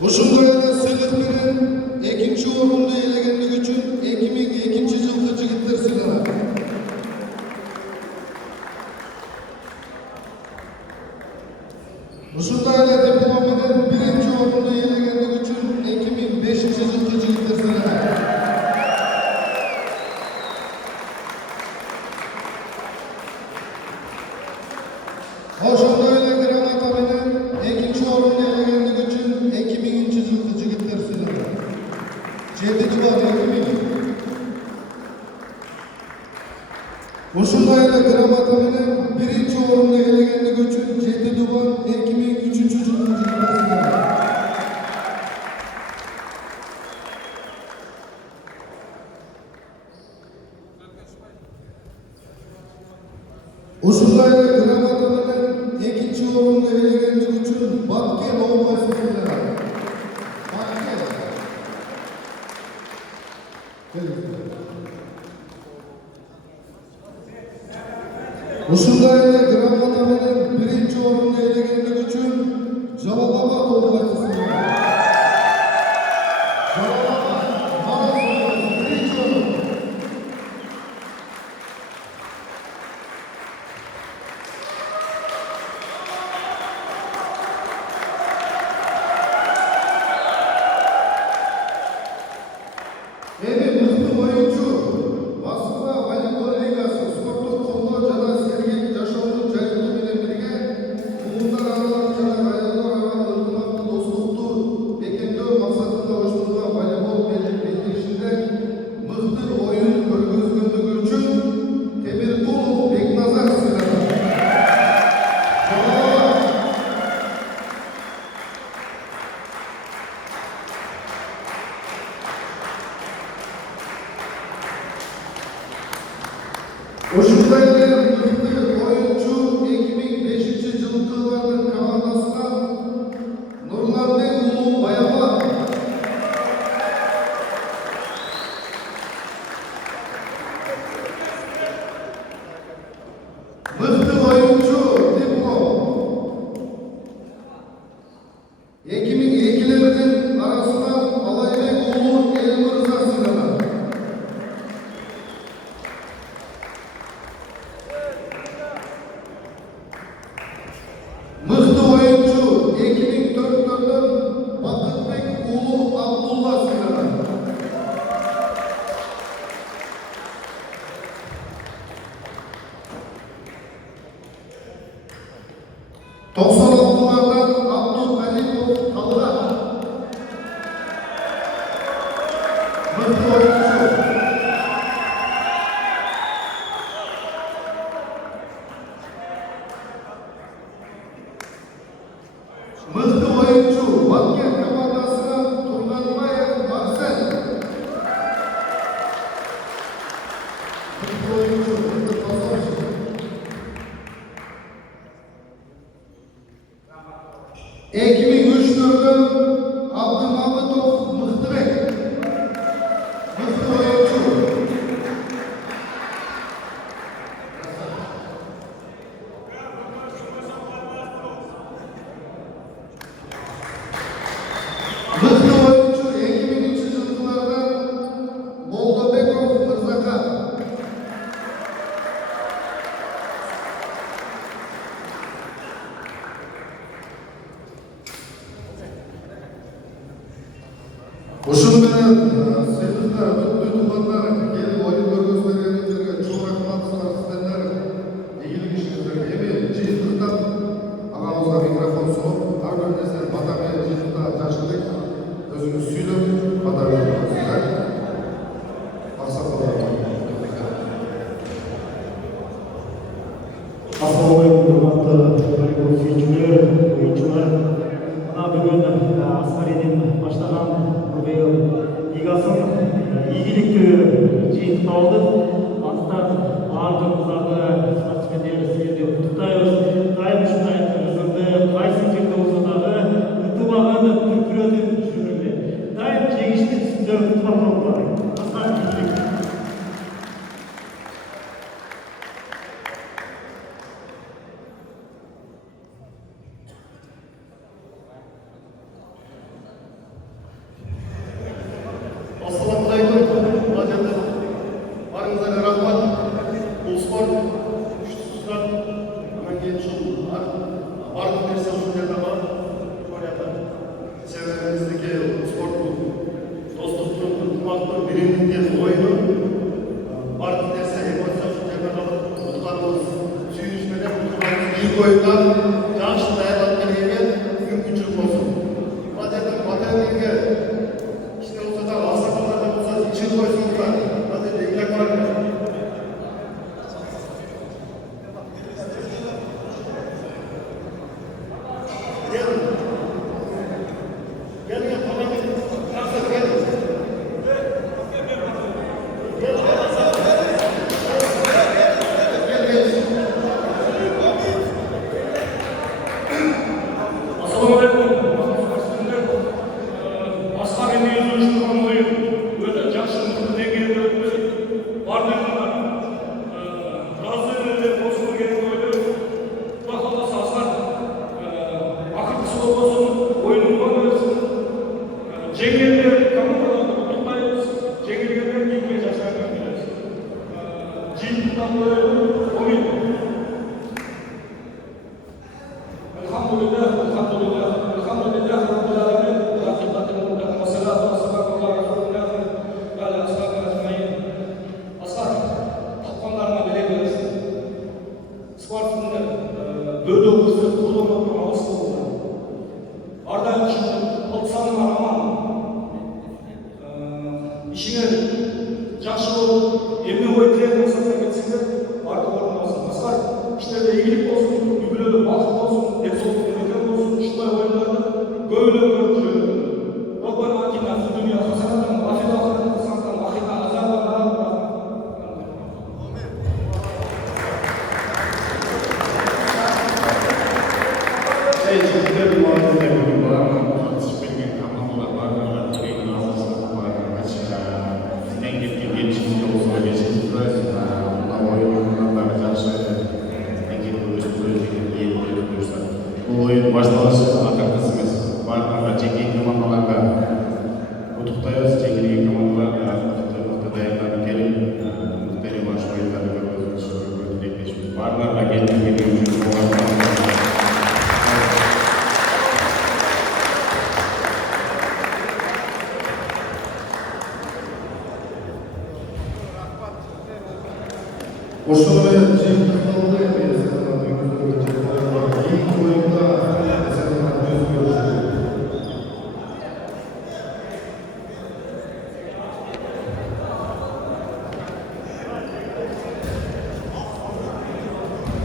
Ушундай эле сыйлык менен экинчи орунду ээлегендиги үчүн 2002 жылкы жигиттер сыйланат. Ушундай эле диплом менен биринчи орунду ээлегендиги үчүн 2005 жылкы жигиттер сыйланат. Ошондой эле грамота менен экинчи орунду ээлегендиги үчүн 2000 жылкы жигиттер сыйланат. 7 дубан 2000. Ушундай эле грамота менен биринчи орунду ээлегендиги үчүн 7 дубан 2003 жылкы жигиттер сыйланат. Ушундай эле грамота менен экинчи орунду ээлегендиги үчүн Баткен областы сыйланат. Ушундай эле грамота менен биринчи орунду ээлегендиги үчүн Жалал Абад областы сыйланат. Эми мыкты оюнчу Москва волейбол лигасы спорттук колдоо жана сергек жашоонун жайылтуу менен бирге муундар аралык жана айылдар аралык ынтымактуу достукту бекемдөө максатында оюштурулган волейбол белдешинде мыкты оюн көргөзгөндүгү үчүн Темиркулов Бекназар сыйланат. Ушундай эле мыкты оюнчу 2005 жылкылардын командасынан Нурланбек уулу Баябан, мыкты оюнчу диплом 2002-лердин арасынан Алайбек уулу Элмырза сыйланат. Мыкты оюнчу 2004-дөн Бакытбек уулу Абдулла сыйланат. Токсон алтылардан Абдулкалипов Талгат, мыкты оюнчу. Мыкты оюнчу Баткен командасынан Турганбаев Марсел, мыкты оюнчу мыкты пасовщик. 2003-дөн Абдымамытов Мыктыбек, мыкты оюнчу. Мыкты оюнчу 2000 жылкылардан Молдобеков Мырзака. Ушун менен сыйлыктар бүттү туугандар келип оюн көргөзбөгөнүңүзгө чоң рахматыбыздар сиздер. Ийгилик ишиңиздерге. Эми жыйынтыктан агабызга микрофон сунуп, ар бир нерсени бата менен жыйынтыкта жакшылык өзүңүз сүйлөп бата бериңиздер. Ассалаумалейкум, урматтуу волейбол сүйүүчүлөр, оюнчулар. Мына бүгүн Аскаридин баштаган быйыл лигасын ийгиликтүү жыйынтыкта алдык. Андыктан баардыгыбыздарды спортсмендер сиздерди куттуктайбыз. Дайым ушундай кызымды кайсы жерде болсо дагы ынтымагын түркүрөтүп жүргүлө. Дайым жеңиштин үстүндө ынтымак болгула. ilk oyundan yaxshi tayyorlanganlarga mümkünçülük olsun. Baterlarga kichkina bo'lsa ham asablardan bo'lsa ichib qo'ysinlar. Hozir belgilab qo'ying. Ошоны жеңип калды эмес.